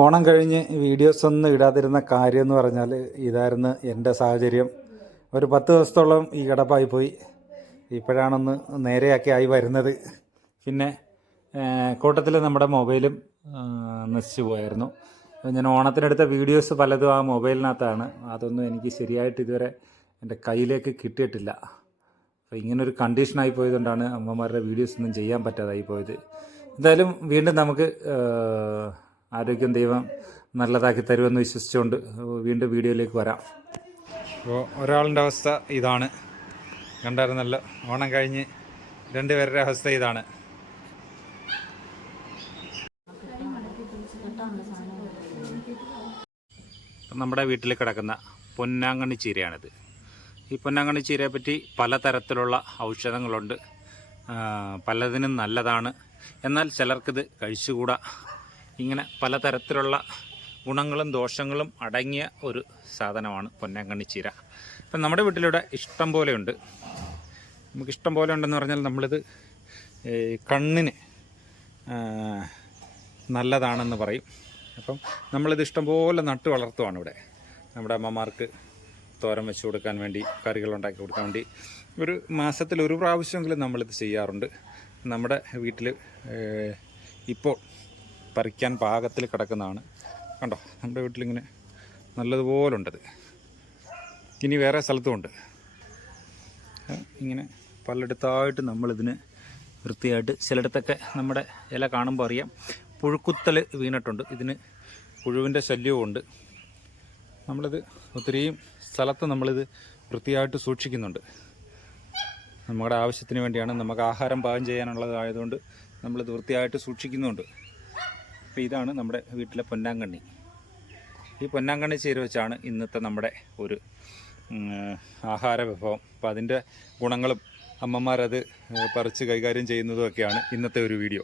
ഓണം കഴിഞ്ഞ് വീഡിയോസ് ഒന്നും ഇടാതിരുന്ന കാര്യം എന്ന് പറഞ്ഞാൽ ഇതായിരുന്നു എന്റെ സാഹചര്യം. ഒരു പത്ത് ദിവസത്തോളം ഈ കിടപ്പായി പോയി. ഇപ്പോഴാണൊന്ന് നേരെയൊക്കെ ആയി വരുന്നത്. പിന്നെ കൂട്ടത്തിൽ നമ്മുടെ മൊബൈലും നശിച്ചു പോയായിരുന്നു. ഞാൻ ഓണത്തിനെടുത്ത വീഡിയോസ് പലതും ആ മൊബൈലിനകത്താണ്. അതൊന്നും എനിക്ക് ശരിയായിട്ട് ഇതുവരെ എന്റെ കയ്യിലേക്ക് കിട്ടിയിട്ടില്ല. അപ്പോൾ ഇങ്ങനൊരു കണ്ടീഷനായി പോയതുകൊണ്ടാണ് അമ്മമാരുടെ വീഡിയോസ് ഒന്നും ചെയ്യാൻ പറ്റാതായി പോയത്. എന്തായാലും വീണ്ടും നമുക്ക് ആരോഗ്യം ദൈവം നല്ലതാക്കി തരുമെന്ന് വിശ്വസിച്ചുകൊണ്ട് വീണ്ടും വീഡിയോയിലേക്ക് വരാം. അപ്പോൾ ഒരാളിന്റെ അവസ്ഥ ഇതാണ്. കണ്ടായിരുന്നല്ലോ ഓണം കഴിഞ്ഞ് രണ്ടുപേരുടെ അവസ്ഥ ഇതാണ്. നമ്മുടെ വീട്ടിൽ കിടക്കുന്ന പൊന്നാങ്കണ്ണി ചീരയാണിത്. ഈ പൊന്നാങ്കണ്ണി ചീരയെ പറ്റി പലതരത്തിലുള്ള ഔഷധങ്ങളുണ്ട്. പലതിനും നല്ലതാണ്. എന്നാൽ ചിലർക്കിത് കഴിച്ചുകൂടാ. ഇങ്ങനെ പലതരത്തിലുള്ള ഗുണങ്ങളും ദോഷങ്ങളും അടങ്ങിയ ഒരു സാധനമാണ് പൊന്നാങ്കണ്ണി ചീര. ഇപ്പം നമ്മുടെ വീട്ടിലൂടെ ഇഷ്ടം പോലെ ഉണ്ട്. നമുക്ക് ഇഷ്ടം പോലെ ഉണ്ടെന്ന് പറഞ്ഞാൽ നമ്മളിത് കണ്ണിന് നല്ലതാണെന്ന് പറയും. അപ്പം നമ്മളിത് ഇഷ്ടംപോലെ നട്ട് വളർത്തുവാണ് ഇവിടെ. നമ്മുടെ അമ്മമാർക്ക് തോരം വെച്ച് കൊടുക്കാൻ വേണ്ടി കറികൾ ഉണ്ടാക്കി കൊടുക്കാൻ വേണ്ടി ഒരു മാസത്തിൽ ഒരു പ്രാവശ്യമെങ്കിലും നമ്മളിത് ചെയ്യാറുണ്ട്. നമ്മുടെ വീട്ടിൽ ഇപ്പോൾ പറിക്കാൻ പാകത്തിൽ കിടക്കുന്നതാണ്. കണ്ടോ? നമ്മുടെ വീട്ടിലിങ്ങനെ നല്ലതുപോലെ ഉണ്ടത് ഇനി വേറെ സ്ഥലത്തുമുണ്ട്. ഇങ്ങനെ പലയിടത്തായിട്ട് നമ്മളിതിന് വൃത്തിയായിട്ട് ചിലയിടത്തൊക്കെ നമ്മുടെ ഇല കാണുമ്പോൾ അറിയാം. പുഴുക്കുത്തൽ വീണിട്ടുണ്ട്. ഇതിന് പുഴുവിന്റെ ശല്യവും ഉണ്ട്. നമ്മളിത് ഒത്തിരിയും സ്ഥലത്ത് നമ്മളിത് വൃത്തിയായിട്ട് സൂക്ഷിക്കുന്നുണ്ട്. നമ്മുടെ ആവശ്യത്തിന് വേണ്ടിയാണ് നമുക്ക് ആഹാരം പാകം ചെയ്യാനുള്ളതായതുകൊണ്ട് നമ്മളിത് വൃത്തിയായിട്ട് സൂക്ഷിക്കുന്നുണ്ട്. അപ്പോൾ ഇതാണ് നമ്മുടെ വീട്ടിലെ പൊന്നാങ്കണ്ണി. ഈ പൊന്നാങ്കണ്ണി ചേര് വെച്ചാണ് ഇന്നത്തെ നമ്മുടെ ഒരു ആഹാര വിഭവം. അപ്പോൾ അതിന്റെ ഗുണങ്ങളും അമ്മമാരത് പറിച്ച് കൈകാര്യം ചെയ്യുന്നതും ഒക്കെയാണ് ഇന്നത്തെ ഒരു വീഡിയോ.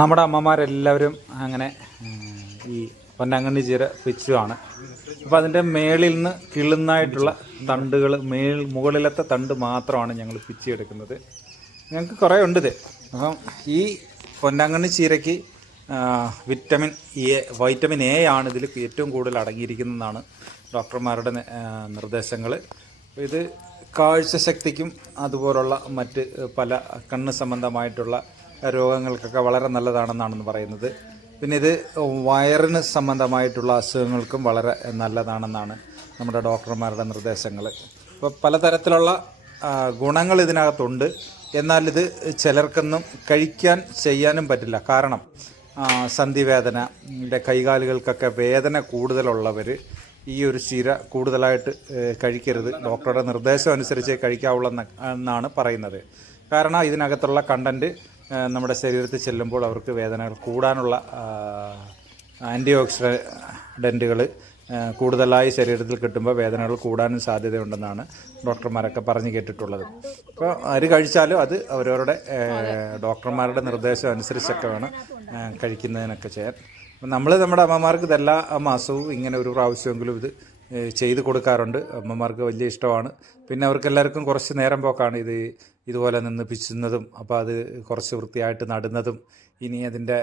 നമ്മുടെ അമ്മമാരെല്ലാവരും അങ്ങനെ ഈ പൊന്നാങ്കണ്ണി ചീര പിച്ചുവാണ് അപ്പോൾ അതിന്റെ മേളിൽ നിന്ന് കിളുന്നായിട്ടുള്ള തണ്ടുകൾ മേൾ മുകളിലത്തെ തണ്ട് മാത്രമാണ് ഞങ്ങൾ പിച്ചെടുക്കുന്നത് ഞങ്ങൾക്ക് കുറേ ഉണ്ട് ഇത് അപ്പം ഈ പൊന്നാങ്കണ്ണി ചീരയ്ക്ക് വിറ്റമിൻ എ വൈറ്റമിൻ എ ആണ് ഇതിൽ ഏറ്റവും കൂടുതൽ അടങ്ങിയിരിക്കുന്നതാണ് ഡോക്ടർമാരുടെ നിർദ്ദേശങ്ങൾ ഇത് കാഴ്ചശക്തിക്കും അതുപോലുള്ള മറ്റ് പല കണ്ണ് സംബന്ധമായിട്ടുള്ള രോഗങ്ങൾക്കൊക്കെ വളരെ നല്ലതാണെന്നാണ് പറയുന്നത്. പിന്നെ ഇത് വയറിന് സംബന്ധമായിട്ടുള്ള അസുഖങ്ങൾക്കും വളരെ നല്ലതാണെന്നാണ് നമ്മുടെ ഡോക്ടർമാരുടെ നിർദ്ദേശങ്ങൾ അപ്പോൾ പലതരത്തിലുള്ള ഗുണങ്ങൾ ഇതിനകത്തുണ്ട്. എന്നാൽ ഇത് ചിലർക്കൊന്നും കഴിക്കാൻ ചെയ്യാനും പറ്റില്ല. കാരണം സന്ധിവേദന കൈകാലുകൾക്കൊക്കെ വേദന കൂടുതലുള്ളവർ ഈ ഒരു ചീര കൂടുതലായിട്ട് കഴിക്കരുത്. ഡോക്ടറുടെ നിർദ്ദേശം അനുസരിച്ച് കഴിക്കാവുള്ള എന്നാണ് പറയുന്നത്. കാരണം ഇതിനകത്തുള്ള കണ്ടന്റ് നമ്മുടെ ശരീരത്തിൽ ചെല്ലുമ്പോൾ അവർക്ക് വേദനകൾ കൂടാനുള്ള ആന്റി ഓക്സിഡന്റുകൾ കൂടുതലായി ശരീരത്തിൽ കിട്ടുമ്പോൾ വേദനകൾ കൂടാനും സാധ്യതയുണ്ടെന്നാണ് ഡോക്ടർമാരൊക്കെ പറഞ്ഞു കേട്ടിട്ടുള്ളത്. അപ്പോൾ അരി കഴിച്ചാലും അത് അവരവരുടെ ഡോക്ടർമാരുടെ നിർദ്ദേശം അനുസരിച്ചൊക്കെ വേണം കഴിക്കുന്നതിനൊക്കെ ചെയ്യാൻ. അപ്പം നമ്മൾ നമ്മുടെ അമ്മമാർക്ക് ഇതെല്ലാ മാസവും ഇങ്ങനെ ഒരു പ്രാവശ്യമെങ്കിലും ഇത് ചെയ്ത് കൊടുക്കാറുണ്ട്. അമ്മമാർക്ക് വലിയ ഇഷ്ടമാണ്. പിന്നെ അവർക്ക് എല്ലാവർക്കും കുറച്ച് നേരം പോക്കാണ് ഇത് ഇതുപോലെ നിന്ന് പിച്ചുന്നതും അപ്പോൾ അത് കുറച്ച് വൃത്തിയായിട്ട് നടുന്നതും ഇനി അതിന്റെ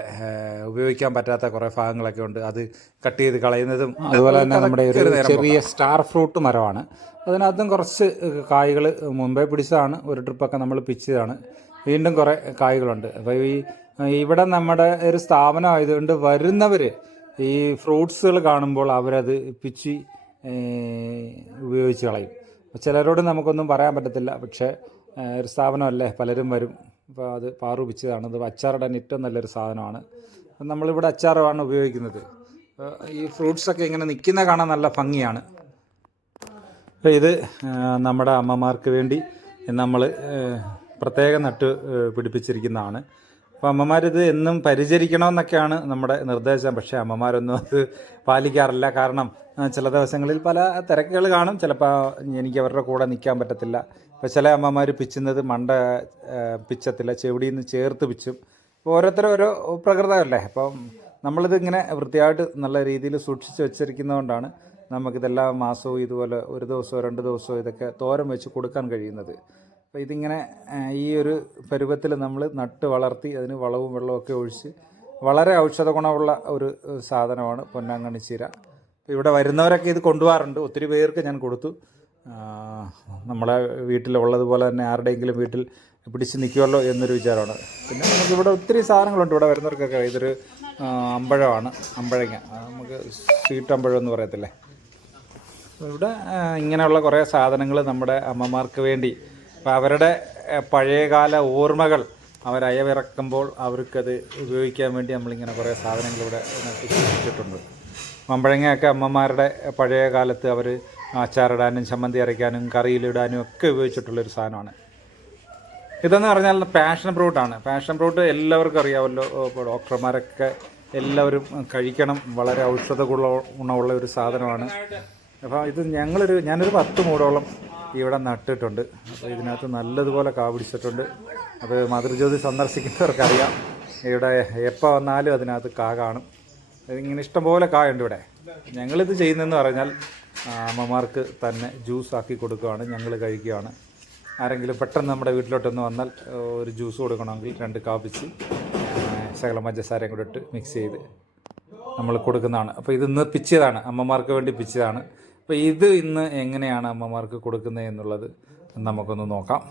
ഉപയോഗിക്കാൻ പറ്റാത്ത കുറേ ഭാഗങ്ങളൊക്കെ ഉണ്ട്. അത് കട്ട് ചെയ്ത് കളയുന്നതും അതുപോലെ തന്നെ നമ്മുടെ ഒരു ചെറിയ സ്റ്റാർ ഫ്രൂട്ട് മരമാണ്. അതിനകത്തും കുറച്ച് കായ്കൾ മുമ്പേ പിടിച്ചതാണ്. ഒരു ട്രിപ്പൊക്കെ നമ്മൾ പിച്ചതാണ് വീണ്ടും കുറേ കായ്കളുണ്ട്. അപ്പോൾ ഈ ഇവിടെ നമ്മുടെ ഒരു സ്ഥാപനം ആയതുകൊണ്ട് വരുന്നവർ ഈ ഫ്രൂട്ട്സുകൾ കാണുമ്പോൾ അവരത് പിച്ചി ഉപയോഗിച്ച് കളയും. ചിലരോട് നമുക്കൊന്നും പറയാൻ പറ്റത്തില്ല. പക്ഷേ ഒരു സ്ഥാപനമല്ലേ? പലരും വരും. അപ്പോൾ അത് പാറുപിച്ചതാണ്. ഇത് അച്ചാറിടാൻ ഏറ്റവും നല്ലൊരു സാധനമാണ്. നമ്മളിവിടെ അച്ചാറാണ് ഉപയോഗിക്കുന്നത്. ഈ ഫ്രൂട്ട്സൊക്കെ ഇങ്ങനെ നിൽക്കുന്ന കാണാൻ നല്ല ഭംഗിയാണ്. ഇത് നമ്മുടെ അമ്മമാർക്ക് വേണ്ടി നമ്മൾ പ്രത്യേകം നട്ട് പിടിപ്പിച്ചിരിക്കുന്നതാണ്. അപ്പോൾ അമ്മമാരിത് എന്നും പരിചരിക്കണമെന്നൊക്കെയാണ് നമ്മുടെ നിർദ്ദേശം. പക്ഷേ അമ്മമാരൊന്നും അത് പാലിക്കാറില്ല. കാരണം ചില ദിവസങ്ങളിൽ പല തിരക്കുകൾ കാണും. ചിലപ്പോൾ എനിക്ക് അവരുടെ കൂടെ നിൽക്കാൻ പറ്റത്തില്ല. ഇപ്പോൾ ചില അമ്മമാർ പിച്ചുന്നത് മണ്ട പിച്ചത്തില്ല ചെവിടിയിൽ നിന്ന് ചേർത്ത് പിച്ചും. അപ്പോൾ ഓരോരുത്തരും ഓരോ പ്രകൃതമല്ലേ? അപ്പം നമ്മളിത് ഇങ്ങനെ വൃത്തിയായിട്ട് നല്ല രീതിയിൽ സൂക്ഷിച്ച് വെച്ചിരിക്കുന്നതുകൊണ്ടാണ് നമുക്കിതെല്ലാ മാസവും ഇതുപോലെ ഒരു ദിവസമോ രണ്ട് ദിവസമോ ഇതൊക്കെ തോരം വെച്ച് കൊടുക്കാൻ കഴിയുന്നത്. അപ്പോൾ ഇതിങ്ങനെ ഈ ഒരു പരുവത്തിൽ നമ്മൾ നട്ട് വളർത്തി അതിന് വളവും വെള്ളമൊക്കെ ഒഴിച്ച് വളരെ ഔഷധ ഗുണമുള്ള ഒരു സാധനമാണ് പൊന്നാങ്കണ്ണി ഇവിടെ വരുന്നവരൊക്കെ ഇത് കൊണ്ടുപോകാറുണ്ട്. ഒത്തിരി പേർക്ക് ഞാൻ കൊടുത്തു. നമ്മളെ വീട്ടിലുള്ളതുപോലെ തന്നെ ആരുടെയെങ്കിലും വീട്ടിൽ പിടിച്ച് നിൽക്കുമല്ലോ എന്നൊരു വിചാരമാണ്. പിന്നെ നമുക്കിവിടെ ഒത്തിരി സാധനങ്ങളുണ്ട് ഇവിടെ വരുന്നവർക്കൊക്കെ. ഇതൊരു അമ്പഴമാണ് അമ്പഴങ്ങ. നമുക്ക് സ്വീറ്റ് അമ്പഴം എന്ന് പറയത്തില്ലേ? ഇവിടെ ഇങ്ങനെയുള്ള കുറേ സാധനങ്ങൾ നമ്മുടെ അമ്മമാർക്ക് വേണ്ടി. അപ്പോൾ അവരുടെ പഴയകാല ഓർമ്മകൾ അവരയവിറക്കുമ്പോൾ അവർക്കത് ഉപയോഗിക്കാൻ വേണ്ടി നമ്മളിങ്ങനെ കുറേ സാധനങ്ങൾ ഇവിടെ നട്ടിട്ടുണ്ട് മമ്പഴങ്ങയൊക്കെ അമ്മമാരുടെ പഴയ കാലത്ത് അവർ അച്ചാറിടാനും ചമ്മന്തി അരയ്ക്കാനും കറിയിലിടാനും ഒക്കെ ഉപയോഗിച്ചിട്ടുള്ളൊരു സാധനമാണ്. ഇതെന്ന് പറഞ്ഞാൽ പാഷൻ ഫ്രൂട്ടാണ് പാഷൻ ഫ്രൂട്ട് എല്ലാവർക്കും അറിയാമല്ലോ ഇപ്പോൾ ഡോക്ടർമാരൊക്കെ എല്ലാവരും കഴിക്കണം. വളരെ ഔഷധ ഗുണ ഗുണമുള്ള ഒരു സാധനമാണ്. അപ്പോൾ ഇത് ഞങ്ങളൊരു ഞാനൊരു പത്ത് മൂടോളം ഇവിടെ നട്ടിട്ടുണ്ട്. അപ്പോൾ ഇതിനകത്ത് നല്ലതുപോലെ കാപിടിച്ചിട്ടുണ്ട്. അത് മാതൃജ്യോതി സന്ദർശിക്കുന്നവർക്കറിയാം. ഇവിടെ എപ്പോൾ വന്നാലും അതിനകത്ത് കാ കാണും. ഇതിങ്ങനെ ഇഷ്ടംപോലെ കായുണ്ട് ഇവിടെ. ഞങ്ങളിത് ചെയ്യുന്നതെന്ന് പറഞ്ഞാൽ അമ്മമാർക്ക് തന്നെ ജ്യൂസ് ആക്കി കൊടുക്കുകയാണ് ഞങ്ങൾ കഴിക്കുകയാണ്. ആരെങ്കിലും പെട്ടെന്ന് നമ്മുടെ വീട്ടിലോട്ടൊന്ന് വന്നാൽ ഒരു ജ്യൂസ് കൊടുക്കണമെങ്കിൽ രണ്ട് കാപ്പിച്ച് ശകലം പഞ്ചസാരയും കൂടെ ഇട്ട് മിക്സ് ചെയ്ത് നമ്മൾ കൊടുക്കുന്നതാണ്. അപ്പോൾ ഇത് ഇന്ന് പിച്ചതാണ് അമ്മമാർക്ക് വേണ്ടി പിച്ചതാണ്. അപ്പോൾ ഇത് ഇന്ന് എങ്ങനെയാണ് അമ്മമാർക്ക് കൊടുക്കുന്നത് എന്നുള്ളത് നമുക്കൊന്ന് നോക്കാം.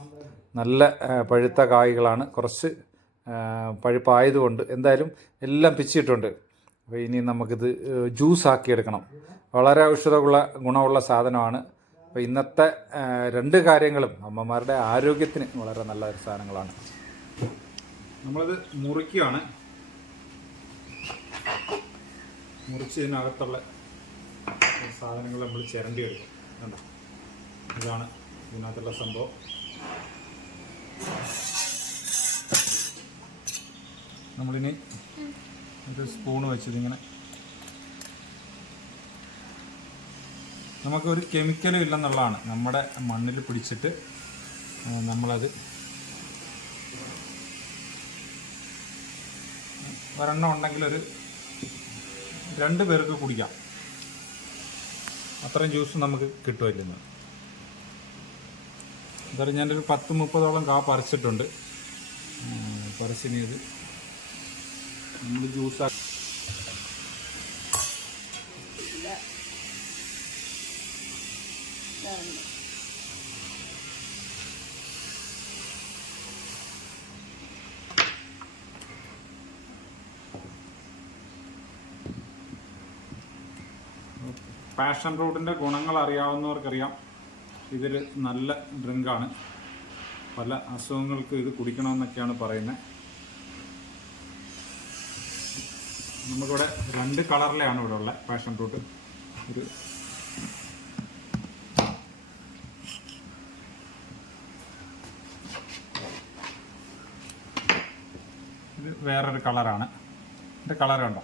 നല്ല പഴുത്ത കായ്കളാണ്. കുറച്ച് പഴുപ്പായതുകൊണ്ട് എന്തായാലും എല്ലാം പിച്ചിട്ടുണ്ട്. അപ്പോൾ ഇനി നമുക്കിത് ജ്യൂസ് എടുക്കണം. വളരെ ഔഷധമുള്ള ഗുണമുള്ള സാധനമാണ്. അപ്പോൾ ഇന്നത്തെ രണ്ട് കാര്യങ്ങളും അമ്മമാരുടെ ആരോഗ്യത്തിന് വളരെ നല്ല സാധനങ്ങളാണ്. നമ്മളത് മുറിക്കുകയാണ്. മുറിച്ചതിനകത്തുള്ള സാധനങ്ങൾ നമ്മൾ ചിരണ്ടി എടുക്കും. കണ്ടോ? ഇതാണ് ഇതിനകത്തുള്ള സംഭവം. നമ്മളിനി ഒരു സ്പൂണ് വെച്ചതിങ്ങനെ നമുക്കൊരു കെമിക്കലും ഇല്ലെന്നുള്ളതാണ്. നമ്മുടെ മണ്ണിൽ പിടിച്ചിട്ട് നമ്മളത് ഒരെണ്ണം ഉണ്ടെങ്കിൽ ഒരു രണ്ട് പേർക്ക് കുടിക്കാം. അത്രയും ജ്യൂസ് നമുക്ക് കിട്ടുമല്ലെന്ന് എന്തായാലും ഞാനൊരു പത്ത് മുപ്പതോളം കാ പറിച്ചിട്ടുണ്ട്. പറിച്ചിനി അത്. നമ്മൾ ജ്യൂസ് പാഷൻ ഫ്രൂട്ടിന്റെ ഗുണങ്ങൾ അറിയാവുന്നവർക്കറിയാം. ഇതൊരു നല്ല ഡ്രിങ്കാണ്. പല അസുഖങ്ങൾക്ക് ഇത് കുടിക്കണമെന്നൊക്കെയാണ് പറയുന്നത്. നമുക്കിവിടെ രണ്ട് കളറിലെയാണ് ഇവിടെ ഉള്ളത് പാഷൻ ഫ്രൂട്ട് ഒരു ഇത് വേറൊരു കളറാണ്. ഇതിന്റെ കളർ കണ്ടോ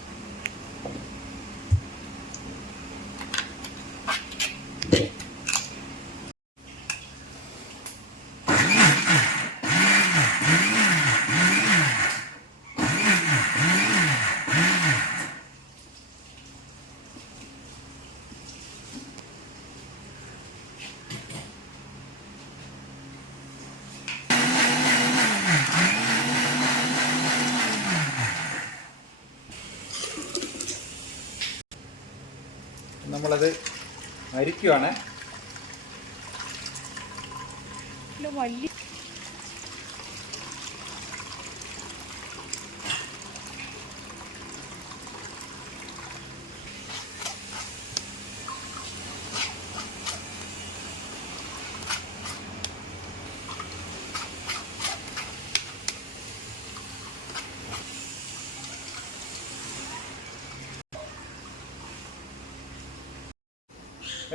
നമ്മളത് അരിക്കുവാണ്. വലിയ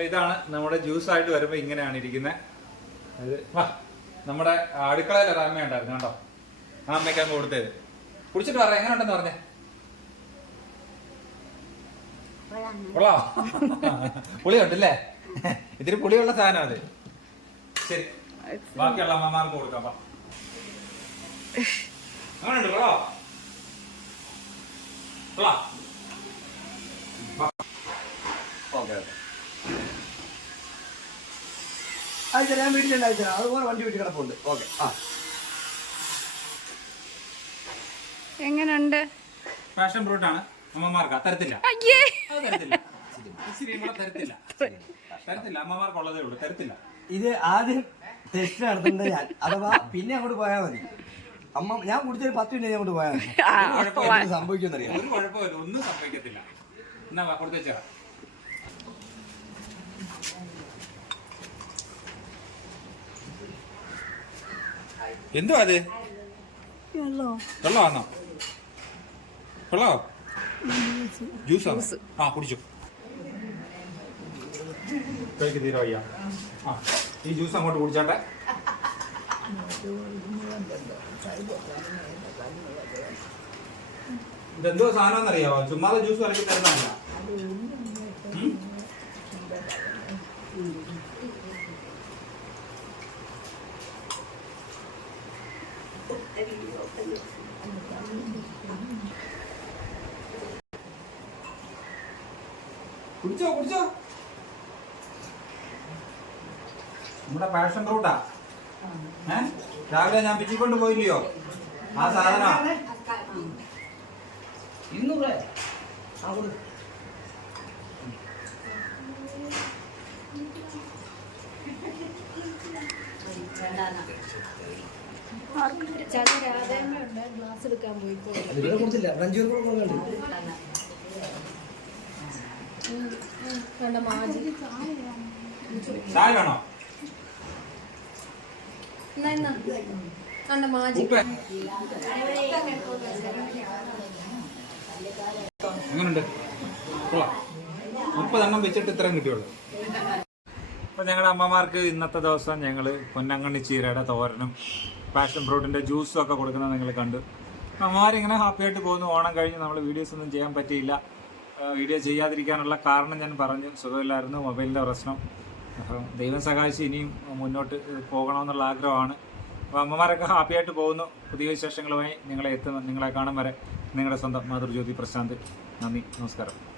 ഇതാണ് നമ്മുടെ ജ്യൂസ് ആയിട്ട് വരുമ്പോ ഇങ്ങനെയാണ് ഇരിക്കുന്നത് അതായത് വാ നമ്മുടെ അടുക്കളയിലെ അമ്മ ഉണ്ടായിരുന്നു കേട്ടോ ആ അമ്മയ്ക്ക് അങ്ങ് കൊടുത്തത്. കുടിച്ചിട്ട് പറ എങ്ങനെ ഉണ്ടെന്ന് പറഞ്ഞേ? കൊള്ളാ. പുളിയുണ്ടല്ലേ? ഇതിന് പുളിയുള്ള സാധനം അത്. ശരി. ബാക്കിയുള്ള അമ്മമാർക്ക് കൊടുക്കാം അങ്ങനെയുണ്ട് കൊള്ളോ. കൊള്ളാ. കൊള്ളാ ഓക്കെ. അയച്ചാ ഞാൻ വീട്ടിലുണ്ട് അയച്ചാ അതുപോലെ വണ്ടി വീട്ടിൽ കിടപ്പുണ്ട്. ഓക്കെ ആ. എങ്ങനുണ്ട്? ഫാഷൻ ഫ്രൂട്ടാണ് അമ്മമാർക്ക് തരത്തില്ല. അയ്യേ. അത് തരത്തില്ല. ഉള്ളൂ. ഇത് ആദ്യം ടെസ്റ്റ് നടത്തേണ്ടത് ഞാൻ. അഥവാ പിന്നെ അങ്ങോട്ട് പോയാൽ മതി. അമ്മ ഞാൻ കുടിച്ചൊരു പത്ത് മിനിറ്റ് അങ്ങോട്ട് പോയാൽ മതി. സംഭവിക്കുന്നറിയാം സംഭവിക്കുമെന്നറിയാം ഒരു കുഴപ്പമില്ല. ഒന്നും സംഭവിക്കത്തില്ല. എന്നാ വാ, എന്തുവാ അത്? വെള്ളമാണോ വെള്ളോ ജ്യൂസാ ആ കുടിച്ചു. കഴിക്ക് തീരെ വയ്യ. ആ ഈ ജ്യൂസ് അങ്ങോട്ട് കുടിച്ചാട്ടെ. ഇതെന്തോ സാധനം എന്നറിയാവോ ചുമ്മാതെ ജ്യൂസ് കലക്കി തരുന്നതല്ല. കുടിച്ചോ കുടിച്ചോ. നമ്മുടെ പാഷൻ ഫ്രൂട്ടാ. ഏ? രാവിലെ ഞാൻ പിച്ചിക്കൊണ്ട് പോയില്ലയോ? ആ സാധന. ഗ്ലാസ് എടുക്കാൻ പോയി. കണ്ട മാജി. ചായ വേണോ? മാജി. മുപ്പതെണ്ണം വെച്ചിട്ട് ഇത്രയും കിട്ടിയുള്ളൂ. അപ്പൊ ഞങ്ങളുടെ അമ്മമാർക്ക് ഇന്നത്തെ ദിവസം ഞങ്ങൾ പൊന്നങ്ങണ്ണി ചീരയുടെ തോരനും പാഷൻ ഫ്രൂട്ടിന്റെ ജ്യൂസും ഒക്കെ കൊടുക്കുന്നത് നിങ്ങൾ കണ്ടു. അമ്മമാരിങ്ങനെ ഹാപ്പി ആയിട്ട് പോകുന്നു. ഓണം കഴിഞ്ഞ് നമ്മൾ വീഡിയോസ് ഒന്നും ചെയ്യാൻ പറ്റിയില്ല. വീഡിയോ ചെയ്യാതിരിക്കാനുള്ള കാരണം ഞാൻ പറഞ്ഞു. സുഖമില്ലായിരുന്നു. മൊബൈലിന്റെ പ്രശ്നം. അപ്പം ദൈവം സഹായിച്ച് ഇനിയും മുന്നോട്ട് പോകണമെന്നുള്ള ആഗ്രഹമാണ്. അപ്പോൾ അമ്മമാരൊക്കെ ഹാപ്പിയായിട്ട് പോകുന്നു. പുതിയ വിശേഷങ്ങളുമായി നിങ്ങളെ എത്തുന്ന നിങ്ങളെ കാണും വരെ. നിങ്ങളുടെ സ്വന്തം മാതൃജ്യോതി പ്രശാന്ത്. നന്ദി. നമസ്കാരം.